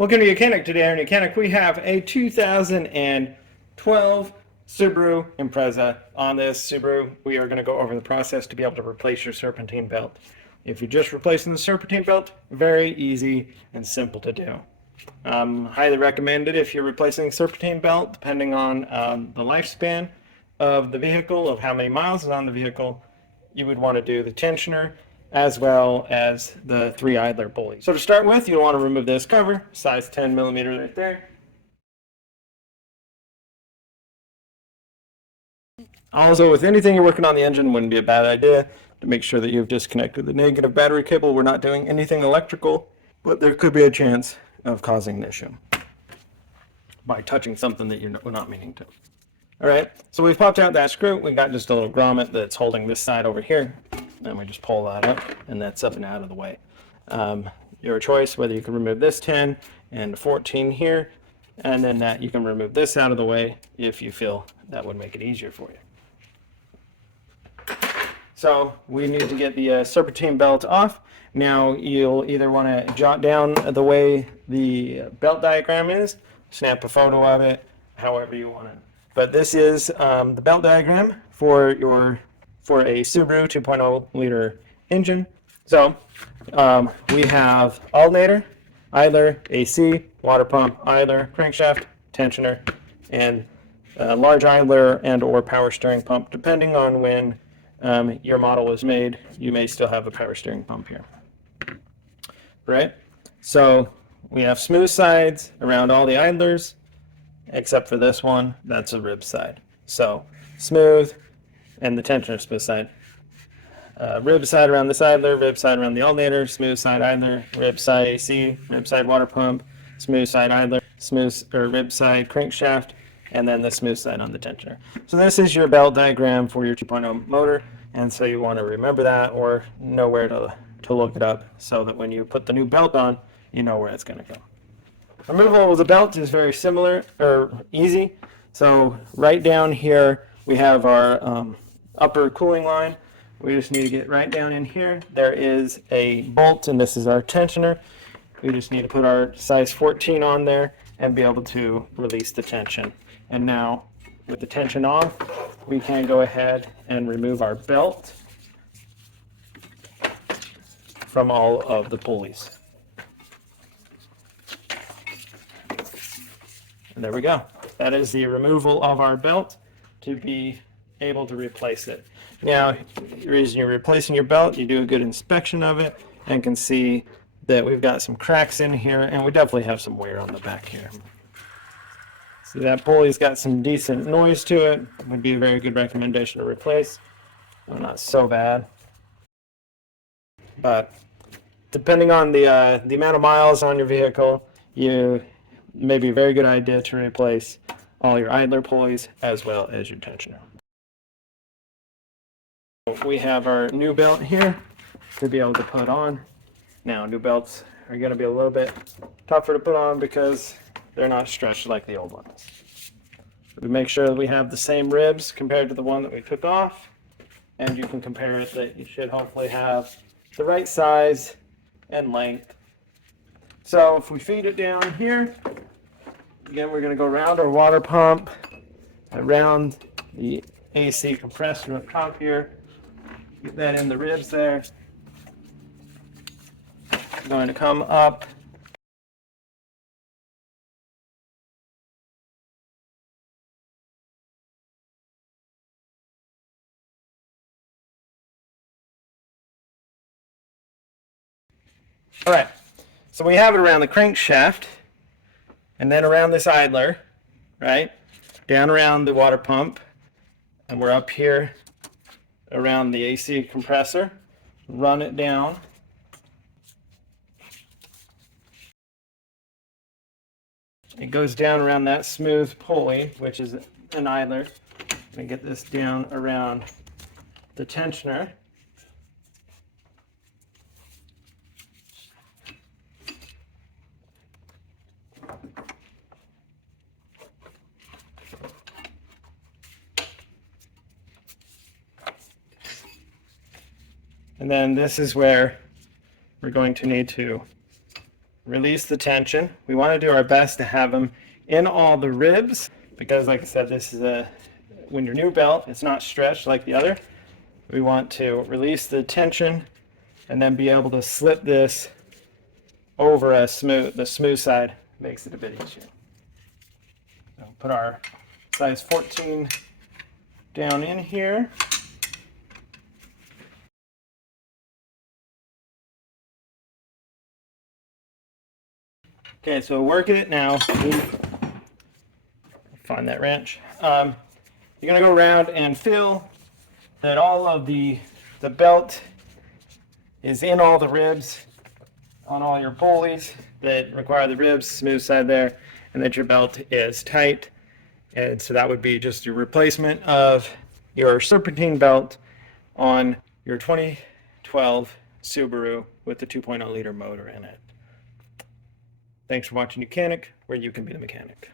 Welcome to YOUCANIC. Today on YOUCANIC we have a 2012 Subaru Impreza. On this Subaru we are going to go over the process to be able to replace your serpentine belt. If you're just replacing the serpentine belt, very easy and simple to do. Highly recommended if you're replacing the serpentine belt, depending on the lifespan of the vehicle, of how many miles is on the vehicle, you would want to do the tensioner as well as the 3 idler pulleys. So to start with, you'll want to remove this cover, size 10 millimeters right there. Also, with anything you're working on the engine, wouldn't be a bad idea to make sure that you've disconnected the negative battery cable. We're not doing anything electrical, but there could be a chance of causing an issue by touching something that you're not meaning to. All right, so we've popped out that screw. We've got just a little grommet that's holding this side over here. And we just pull that up, and that's up and out of the way. Your choice whether you can remove this 10 and 14 here, and then that you can remove this out of the way if you feel that would make it easier for you. So we need to get the serpentine belt off. Now you'll either want to jot down the way the belt diagram is, snap a photo of it, however you want it. But this is the belt diagram for a Subaru 2.0 liter engine. So we have alternator, idler, AC, water pump, idler, crankshaft, tensioner, and large idler and or power steering pump. Depending on when your model was made, you may still have a power steering pump here. Right? So we have smooth sides around all the idlers, except for this one, that's a rib side. So smooth, and the tensioner smooth side. Rib side around this idler, rib side around the alternator, smooth side idler, rib side AC, rib side water pump, smooth side idler, rib side crankshaft, and then the smooth side on the tensioner. So this is your belt diagram for your 2.0 motor, and so you want to remember that or know where to look it up so that when you put the new belt on, you know where it's going to go. Removal of the belt is very similar, or easy. So right down here we have our upper cooling line. We just need to get right down in here. There is a bolt, and this is our tensioner. We just need to put our size 14 on there and be able to release the tension. And now, with the tension off, we can go ahead and remove our belt from all of the pulleys. And there we go. That is the removal of our belt to be able to replace it. Now, the reason you're replacing your belt, you do a good inspection of it and can see that we've got some cracks in here, and we definitely have some wear on the back here. See, that pulley's got some decent noise to it. Would be a very good recommendation to replace. Well, not so bad. But depending on the amount of miles on your vehicle, it may be a very good idea to replace all your idler pulleys as well as your tensioner. We have our new belt here to be able to put on. Now, new belts are going to be a little bit tougher to put on because they're not stretched like the old ones. We make sure that we have the same ribs compared to the one that we took off, and you can compare it that you should hopefully have the right size and length. So if we feed it down here, again, we're going to go around our water pump, around the AC compressor up top here. Get that in the ribs there. I'm going to come up. All right, so we have it around the crankshaft, and then around this idler, right? Down around the water pump, and we're up here around the AC compressor. Run it down. It goes down around that smooth pulley, which is an idler. And get this down around the tensioner. And then this is where we're going to need to release the tension. We want to do our best to have them in all the ribs because, like I said, this is when your new belt, it's not stretched like the other. We want to release the tension and then be able to slip this over the smooth side. Makes it a bit easier. So put our size 14 down in here. Okay, so work it now. Find that wrench. You're gonna go around and feel that all of the belt is in all the ribs, on all your pulleys that require the ribs, smooth side there, and that your belt is tight. And so that would be just your replacement of your Serpentine belt on your 2012 Subaru with the 2.0 liter motor in it. Thanks for watching YOUCANIC, where you can be the mechanic.